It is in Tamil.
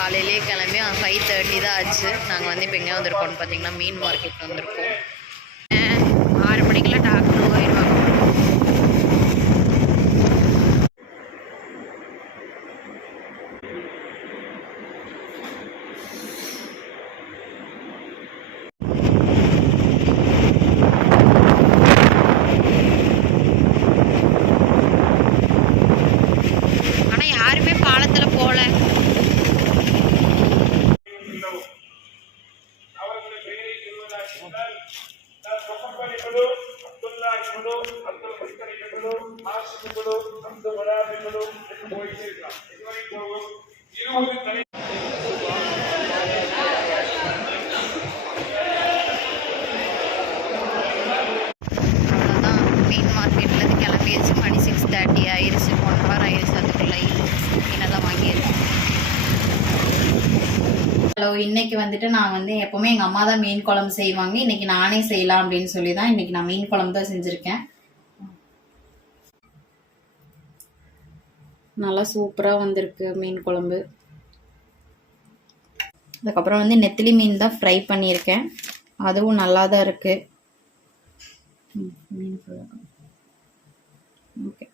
காலையிலேயே கிளம்பி 5:30 தான் ஆச்சு. நாங்கள் வந்து இப்போ எங்கே வந்திருக்கோம்னு பார்த்தீங்கன்னா மீன் மார்க்கெட் வந்திருக்கோம். 6 மணிக்கெல்லாம் டாக்டர் போயிடுவாங்க. ஆனால் யாருமே பாலத்தில் போகல. மீன் மார்க்கெட்லேருந்து கிளம்பிடுச்சு. மணி 6:30 ஆயிடுச்சு. 1 hour ஆயிடுச்சு. அதுக்குள்ளே மீனெல்லாம் வாங்கிடுச்சு. ஹலோ, இன்றைக்கி வந்துட்டு நான் வந்து எப்போவுமே எங்கள் அம்மா தான் மீன் குழம்பு செய்வாங்க. இன்றைக்கி நானே செய்யலாம் அப்படின்னு சொல்லி தான் இன்றைக்கி நான் மீன் குழம்பு தான் செஞ்சுருக்கேன். நல்லா சூப்பராக வந்திருக்கு மீன் குழம்பு. அதுக்கப்புறம் வந்து நெத்திலி மீன் தான் ஃப்ரை பண்ணியிருக்கேன். அதுவும் நல்லா தான் இருக்குது. ஓகே.